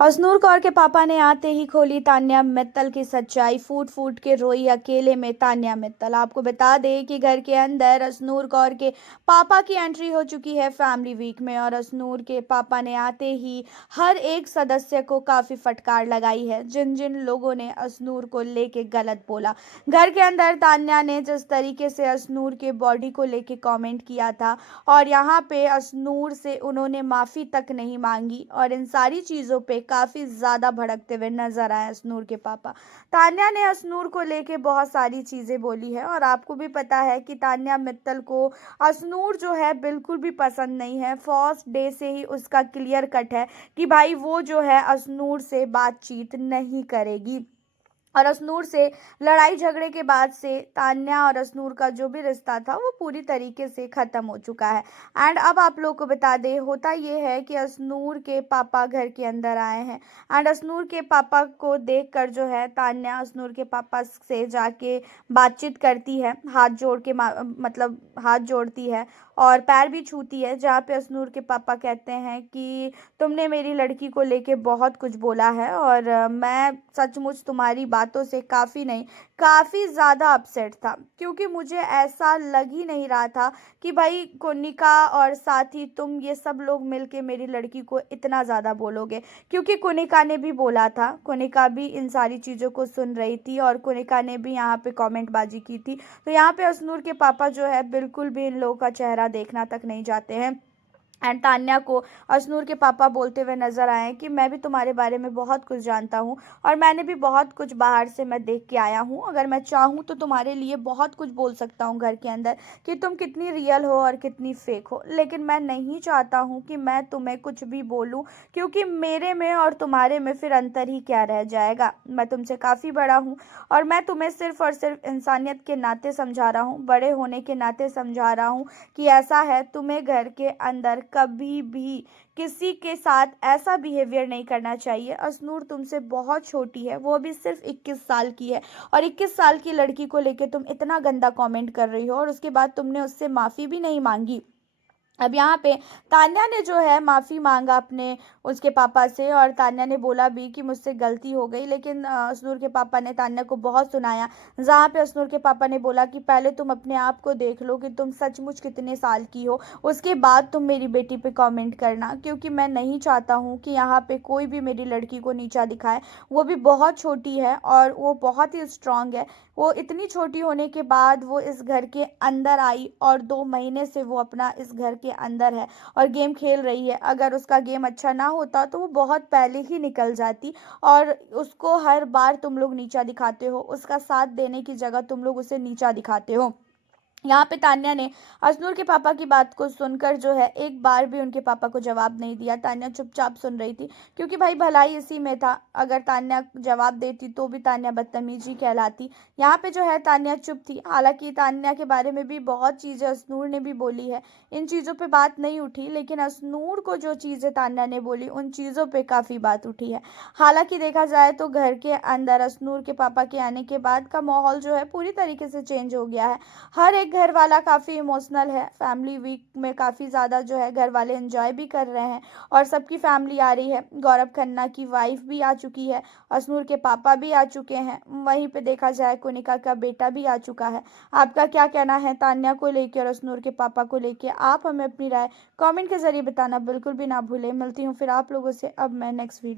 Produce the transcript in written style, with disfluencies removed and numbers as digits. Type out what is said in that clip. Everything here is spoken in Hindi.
अश्नूर कौर के पापा ने आते ही खोली तान्या मित्तल की सच्चाई। फूट फूट के रोई अकेले में तान्या मित्तल। आपको बता दें कि घर के अंदर अश्नूर कौर के पापा की एंट्री हो चुकी है फैमिली वीक में, और अश्नूर के पापा ने आते ही हर एक सदस्य को काफी फटकार लगाई है। जिन जिन लोगों ने अश्नूर को लेके गलत बोला, घर के अंदर तान्या ने जिस तरीके से अश्नूर के बॉडी को लेके कमेंट किया था, और यहाँ पे अश्नूर से उन्होंने माफी तक नहीं मांगी, और इन सारी चीजों पे काफी ज्यादा भड़कते हुए नजर आए अश्नूर के पापा। तान्या ने अश्नूर को लेके बहुत सारी चीजें बोली है, और आपको भी पता है कि तान्या मित्तल को अश्नूर जो है बिल्कुल भी पसंद नहीं है। फर्स्ट डे से ही उसका क्लियर कट है कि भाई वो जो है अश्नूर से बातचीत नहीं करेगी, और अश्नूर से लड़ाई झगड़े के बाद से तान्या और अश्नूर का जो भी रिश्ता था वो पूरी तरीके से ख़त्म हो चुका है। एंड अब आप लोग को बता दें, होता ये है कि अश्नूर के पापा घर के अंदर आए हैं, एंड अश्नूर के पापा को देखकर जो है तान्या अश्नूर के पापा से जाके बातचीत करती है, हाथ जोड़ के मतलब हाथ जोड़ती है और पैर भी छूती है, जहाँ पे अश्नूर के पापा कहते हैं कि तुमने मेरी लड़की को लेके बहुत कुछ बोला है, और मैं सचमुच तुम्हारी बातों से काफ़ी नहीं काफ़ी ज़्यादा अपसेट था, क्योंकि मुझे ऐसा लग ही नहीं रहा था कि भाई कुनिका और साथ ही तुम ये सब लोग मिलके मेरी लड़की को इतना ज़्यादा बोलोगे। क्योंकि कुनिका ने भी बोला था, कुनिका भी इन सारी चीज़ों को सुन रही थी, और कुनिका ने भी यहाँ पे कमेंटबाजी की थी। तो यहाँ पे अश्नूर के पापा जो है बिल्कुल भी इन लोगों का चेहरा देखना तक नहीं जाते हैं। एंड तान्या को अश्नूर के पापा बोलते हुए नजर आए कि मैं भी तुम्हारे बारे में बहुत कुछ जानता हूँ, और मैंने भी बहुत कुछ बाहर से मैं देख के आया हूँ। अगर मैं चाहूँ तो तुम्हारे लिए बहुत कुछ बोल सकता हूँ घर के अंदर कि तुम कितनी रियल हो और कितनी फेक हो, लेकिन मैं नहीं चाहता हूँ कि मैं तुम्हें कुछ भी बोलूँ, क्योंकि मेरे में और तुम्हारे में फिर अंतर ही क्या रह जाएगा। मैं तुमसे काफ़ी बड़ा हूँ, और मैं तुम्हें सिर्फ और सिर्फ इंसानियत के नाते समझा रहा हूँ, बड़े होने के नाते समझा रहा हूँ कि ऐसा है, तुम्हें घर के अंदर कभी भी किसी के साथ ऐसा बिहेवियर नहीं करना चाहिए। अश्नूर तुमसे बहुत छोटी है, वो भी सिर्फ 21 साल की है, और 21 साल की लड़की को लेके तुम इतना गंदा कमेंट कर रही हो, और उसके बाद तुमने उससे माफ़ी भी नहीं मांगी। अब यहाँ पे तान्या ने जो है माफ़ी मांगा अपने उसके पापा से, और तान्या ने बोला भी कि मुझसे गलती हो गई, लेकिन अश्नूर के पापा ने तान्या को बहुत सुनाया, जहाँ पे अश्नूर के पापा ने बोला कि पहले तुम अपने आप को देख लो कि तुम सचमुच कितने साल की हो, उसके बाद तुम मेरी बेटी पे कमेंट करना, क्योंकि मैं नहीं चाहता हूँ कि यहाँ पे कोई भी मेरी लड़की को नीचा दिखाए। वो भी बहुत छोटी है और वो बहुत ही स्ट्रांग है। वो इतनी छोटी होने के बाद वो इस घर के अंदर आई, और 2 महीने से वो अपना इस घर के अंदर है और गेम खेल रही है। अगर उसका गेम अच्छा ना होता तो वो बहुत पहले ही निकल जाती, और उसको हर बार तुम लोग नीचा दिखाते हो, उसका साथ देने की जगह तुम लोग उसे नीचा दिखाते हो। यहाँ पे तान्या ने अश्नूर के पापा की बात को सुनकर जो है एक बार भी उनके पापा को जवाब नहीं दिया। तान्या चुपचाप सुन रही थी, क्योंकि भाई भलाई इसी में था। अगर तान्या जवाब देती तो भी तान्या बदतमीजी कहलाती। यहाँ पे जो है तान्या चुप थी। हालांकि तान्या के बारे में भी बहुत चीज़ें अश्नूर ने भी बोली है, इन चीज़ों पे बात नहीं उठी, लेकिन अश्नूर को जो चीज़ें तान्या ने बोली उन चीज़ों पे काफ़ी बात उठी है। हालांकि देखा जाए तो घर के अंदर अश्नूर के पापा के आने के बाद का माहौल जो है पूरी तरीके से चेंज हो गया है। हर एक घर वाला काफ़ी इमोशनल है। फैमिली वीक में काफ़ी ज़्यादा जो है घर वाले एंजॉय भी कर रहे हैं, और सबकी फैमिली आ रही है। गौरव खन्ना की वाइफ भी आ चुकी है, अश्नूर के पापा भी आ चुके हैं, वहीं पे देखा जाए कुनिका का बेटा भी आ चुका है। आपका क्या कहना है तान्या को लेकर और अश्नूर के पापा को लेकर? आप हमें अपनी राय कमेंट के जरिए बताना बिल्कुल भी ना भूलें। मिलती हूँ फिर आप लोगों से अब मैं नेक्स्ट वीडियो।